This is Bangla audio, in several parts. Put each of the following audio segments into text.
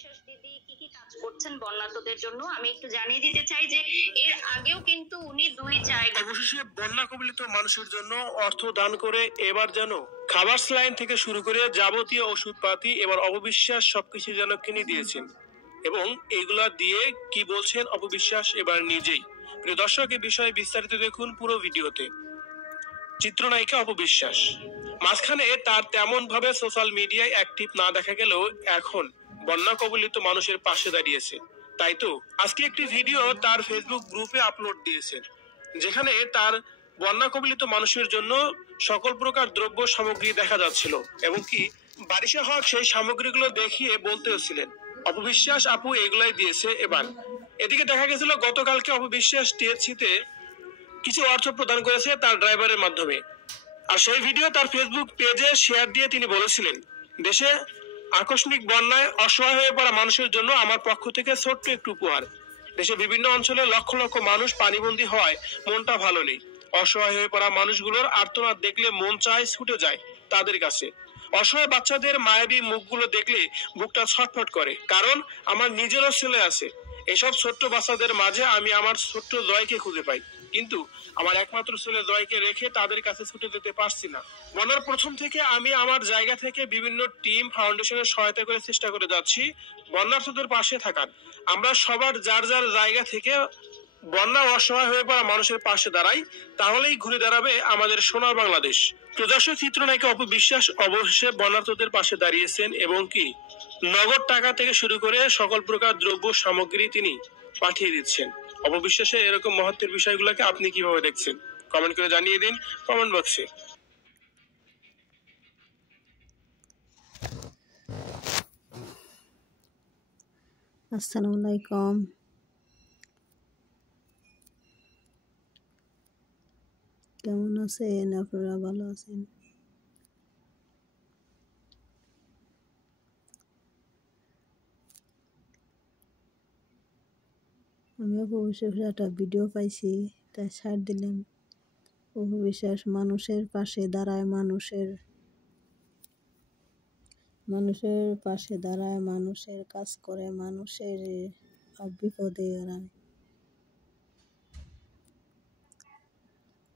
অপবিশ্বাস দিদি কি কি কাজ করছেন বন্যার্তদের জন্য আমি একটু জানিয়ে দিতে চাই যে এর আগেও কিন্তু উনি দুই জায়গায় অবশেষে বন্যা কবলিত মানুষের জন্য অর্থ দান করে এবার যেন খাবার স্যালাইন থেকে শুরু করে যাবতীয় ওষুধপাতি এবার অপবিশ্বাস সবকিছু যেন কিনে দিয়েছেন। এবং এগুলা দিয়ে কি বলছেন অপবিশ্বাস এবার নিজেই। প্রিয় দর্শক, এই বিষয়ে বিস্তারিত দেখুন পুরো ভিডিওতে। চিত্রনায়িকা অপবিশ্বাস মাঝখানে তার তেমন ভাবে সোশ্যাল মিডিয়ায় অ্যাক্টিভ না দেখা গেলেও এখন বন্যা কবলিত মানুষের পাশে দাঁড়িয়েছে। তাই তো আজকে একটি ভিডিও তার ফেসবুক গ্রুপে আপলোড দিয়েছেন, যেখানে তার বন্যা কবলিত মানুষের জন্য সকল প্রকার দ্রব্য সামগ্রী দেখা যাচ্ছিল এবং কি বারিশা হক সেই সামগ্রীগুলো দেখিয়ে বলতেছিলেন অপবিশ্বাস আপু এগুলাই দিয়েছে এবার। এদিকে দেখা গেছিল গতকালকে অপবিশ্বাস টিএসসিতে কিছু অর্থ প্রদান করেছে তার ড্রাইভারের মাধ্যমে। আর সেই ভিডিও তার ফেসবুক পেজে শেয়ার দিয়ে তিনি বলেছিলেন, দেশে আকস্মিক বন্যায় অসহায় হয়ে পড়া মানুষের জন্য আমার পক্ষ থেকে ছোট্ট একটু উপহার। দেশে বিভিন্ন অঞ্চলে লক্ষ লক্ষ মানুষ পানিবন্দী হওয়ায় মনটা ভালো নেই। অসহায় হয়ে পড়া মানুষগুলোর আর্তনাদ দেখলে মন চায় ছুটে যায় তাদের কাছে। অসহায় বাচ্চাদের মায়াবী মুখগুলো দেখলে বুকটা ছটফট করে, কারণ আমার নিজেরও ছেলে আছে। এসব ছোট্ট বাচ্চাদের মাঝে আমি আমার ছোট্ট জয়কে খুঁজে পাই, কিন্তু আমার একমাত্র ছেলে জয়কে রেখে তাদের কাছে ছুটে যেতে পারছি না। বন্যার প্রথম থেকে আমি আমার জায়গা থেকে বিভিন্ন টিম ফাউন্ডেশনের সহায়তা করে চেষ্টা করে যাচ্ছি বন্যার্থদের পাশে থাকার। আমরা সবার যার যার জায়গা থেকে বন্যা অসহায় হয়ে পড়া মানুষের পাশে দাঁড়াই, তাহলেই ঘুরে দাঁড়াবে আমাদের সোনার বাংলাদেশ। প্রদর্শক চিত্রনায়িকা অপবিশ্বাস অবশেষে বন্যার্থদের পাশে দাঁড়িয়েছেন এবং কি নগদ টাকা থেকে শুরু করে সকল প্রকার দ্রব্য সামগ্রী তিনি পাঠিয়ে দিচ্ছেন। অপবিশ্বাসের এরকম মহত্বের বিষয়গুলোকে আপনি কিভাবে দেখছেন কমেন্ট করে জানিয়ে দিন কমেন্ট বক্সে। আসসালামু আলাইকুম। কেমন আছেন আপনারা? ভালো আছেন? আমি অপবিশ্বাসের একটা ভিডিও পাইছি, তাই ছাড় দিলাম। অপবিশ্বাস মানুষের পাশে দাঁড়ায়, মানুষের পাশে দাঁড়ায়, মানুষের কাজ করে, মানুষের বিপদে এড়ায়।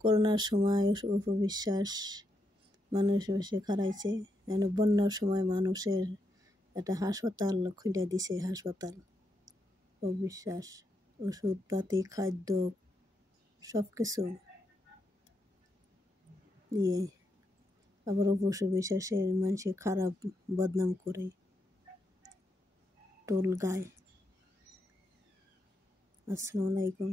করোনার সময় অপবিশ্বাস মানুষের পাশে খাড়াইছে। বন্যার সময় মানুষের একটা হাসপাতাল খুলে দিছে। হাসপাতাল অপবিশ্বাস ওষুধপাতি খাদ্য সবকিছু দিয়ে। আবার অপবিশ্বাসের মানুষে খারাপ বদনাম করে, টোল গায়। আসসালামু আলাইকুম।